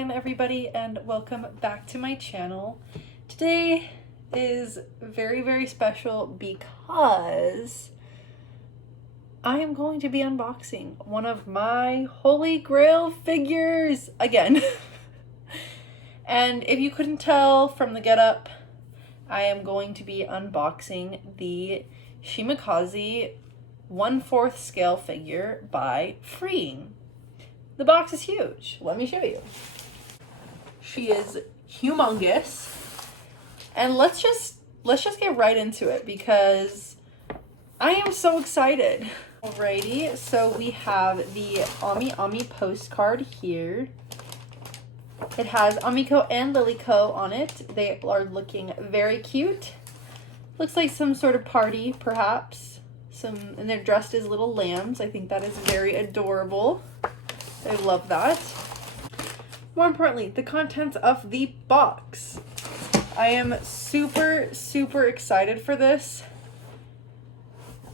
again, everybody, and welcome back to my channel. Today is very, very special because I am going to be unboxing one of my Holy Grail figures again. And if you couldn't tell from the getup, I am going to be unboxing the Shimakaze 1/4 scale figure by Freeing. The box is huge. Let me show you. She is humongous. And let's just get right into it because I am so excited. Alrighty, so we have the Ami postcard here. It has Amiko and Liliko on it. They are looking very cute. Looks like some sort of party, perhaps. And they're dressed as little lambs. I think that is very adorable. I love that. More importantly, the contents of the box. I am super, super excited for this.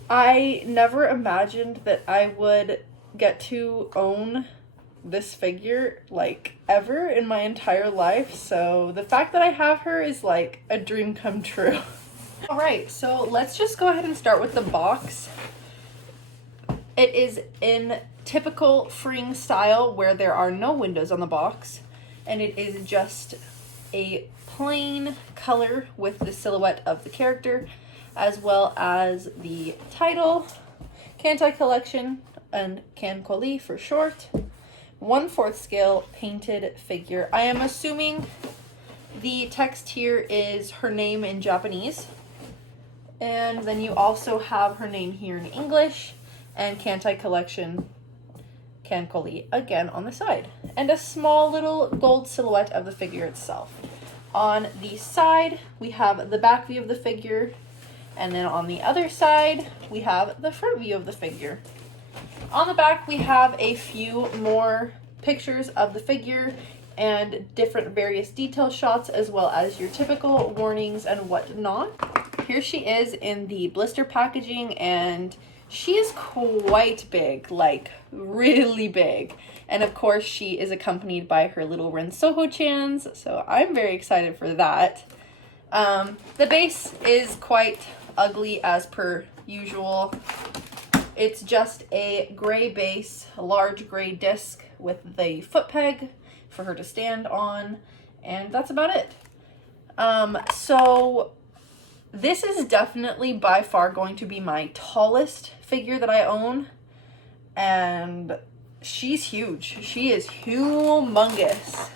I never imagined that I would get to own this figure, like, ever in my entire life. So the fact that I have her is like a dream come true. Alright, so let's just go ahead and start with the box. It is in typical Freeing style where there are no windows on the box, and it is just a plain color with the silhouette of the character, as well as the title, Kantai Collection, and Kankoli for short. 1/4 scale painted figure. I am assuming the text here is her name in Japanese, and then you also have her name here in English, and Kantai Collection Kankoli again on the side, and a small little gold silhouette of the figure itself. On the side, we have the back view of the figure, and then on the other side, we have the front view of the figure. On the back, we have a few more pictures of the figure and different various detail shots, as well as your typical warnings and whatnot. Here she is in the blister packaging, and she is quite big, like really big. And of course, she is accompanied by her little Rensoho-chans, so I'm very excited for that. The base is quite ugly as per usual. It's just a gray base, a large gray disc with the foot peg for her to stand on, and that's about it. So this is definitely by far going to be my tallest figure that I own, and she's huge. She is humongous.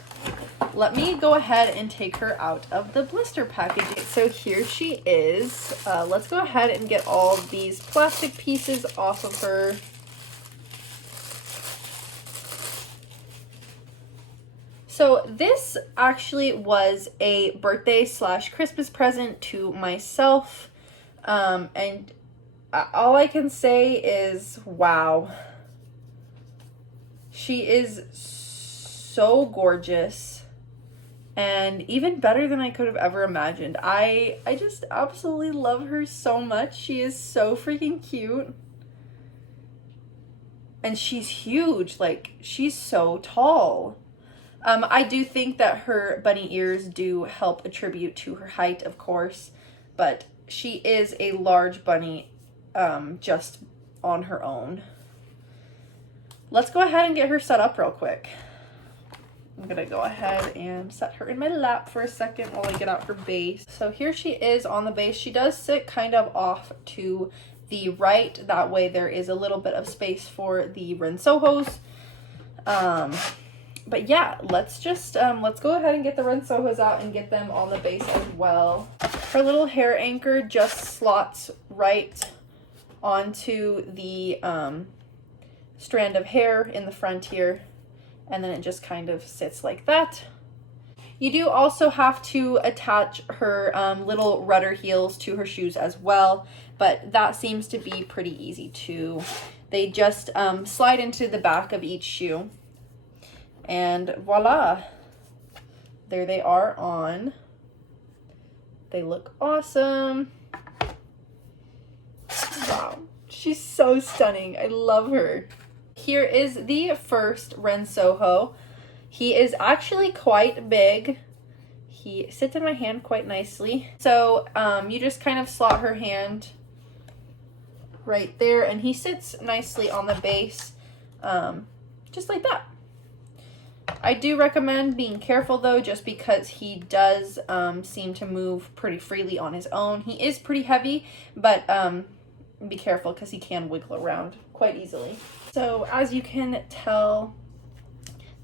Let me go ahead and take her out of the blister packaging. So here she is. Let's go ahead and get all of these plastic pieces off of her. So this actually was a birthday / Christmas present to myself. And all I can say is, wow. She is so gorgeous and even better than I could have ever imagined. I just absolutely love her so much. She is so freaking cute. And she's huge. Like, she's so tall. I do think that her bunny ears do help attribute to her height, of course, but she is a large bunny just on her own. Let's go ahead and get her set up real quick. I'm gonna go ahead and set her in my lap for a second while I get out her base. So here she is on the base. She does sit kind of off to the right. That way there is a little bit of space for the Rensohos. But yeah, let's go ahead and get the Rensohos out and get them on the base as well. Her little hair anchor just slots right onto the strand of hair in the front here, and then it just kind of sits like that. You do also have to attach her little rudder heels to her shoes as well, but that seems to be pretty easy too. They just slide into the back of each shoe, and voila, there they are on. They look awesome. Wow, she's so stunning. I love her. Here is the first Rensoho. He is actually quite big. He sits in my hand quite nicely. So you just kind of slot her hand right there, and he sits nicely on the base, just like that. I do recommend being careful though, just because he does seem to move pretty freely on his own. He is pretty heavy, but be careful because he can wiggle around quite easily. So as you can tell,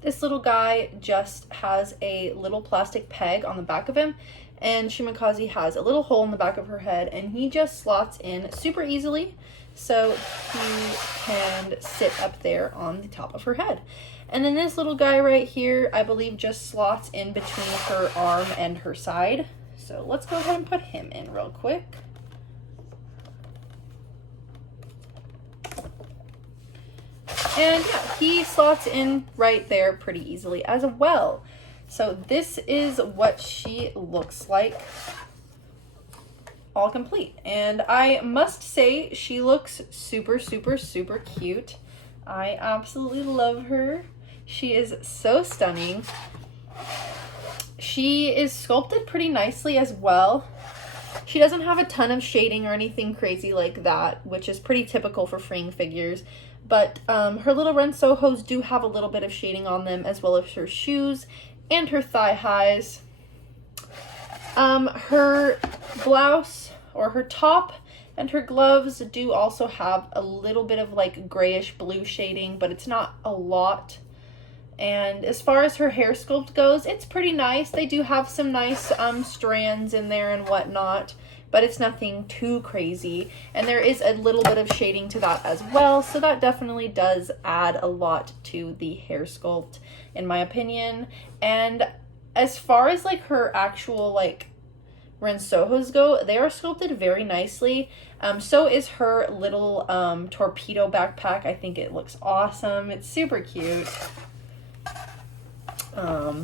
this little guy just has a little plastic peg on the back of him, and Shimakaze has a little hole in the back of her head, and he just slots in super easily, so he can sit up there on the top of her head. And then this little guy right here, I believe, just slots in between her arm and her side. So let's go ahead and put him in real quick. And yeah, he slots in right there pretty easily as well. So this is what she looks like, all complete. And I must say, she looks super, super, super cute. I absolutely love her. She is so stunning. She is sculpted pretty nicely as well. She doesn't have a ton of shading or anything crazy like that, which is pretty typical for freeing figures. But her little Rensohos do have a little bit of shading on them, as well as her shoes and her thigh highs. Her blouse, or her top, and her gloves do also have a little bit of like grayish blue shading, but it's not a lot. And as far as her hair sculpt goes, it's pretty nice. They do have some nice strands in there and whatnot, but it's nothing too crazy. And there is a little bit of shading to that as well, so that definitely does add a lot to the hair sculpt, in my opinion. And as far as like her actual like Rensohos go, they are sculpted very nicely. So is her little torpedo backpack. I think it looks awesome. It's super cute. I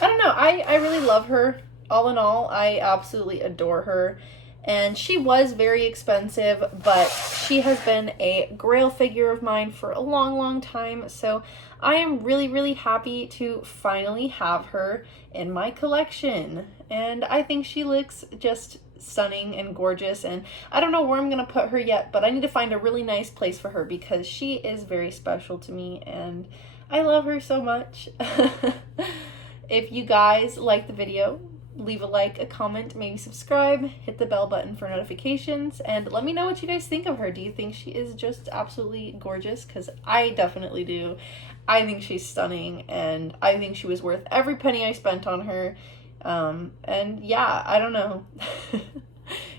don't know. I really love her. All in all, I absolutely adore her. And she was very expensive, but she has been a grail figure of mine for a long, long time. So I am really, really happy to finally have her in my collection. And I think she looks just stunning and gorgeous. And I don't know where I'm going to put her yet, but I need to find a really nice place for her because she is very special to me and I love her so much. If you guys like the video, leave a like, a comment, maybe subscribe, hit the bell button for notifications, and let me know what you guys think of her. Do you think she is just absolutely gorgeous? Because I definitely do. I think she's stunning, and I think she was worth every penny I spent on her. And yeah, I don't know.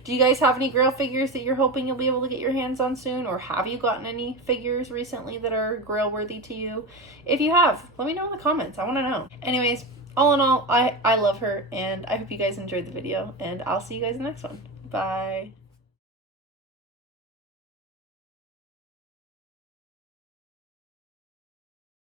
Do you guys have any grail figures that you're hoping you'll be able to get your hands on soon? Or have you gotten any figures recently that are grail worthy to you? If you have, let me know in the comments. I want to know. Anyways, all in all, I love her, and I hope you guys enjoyed the video, and I'll see you guys in the next one. Bye.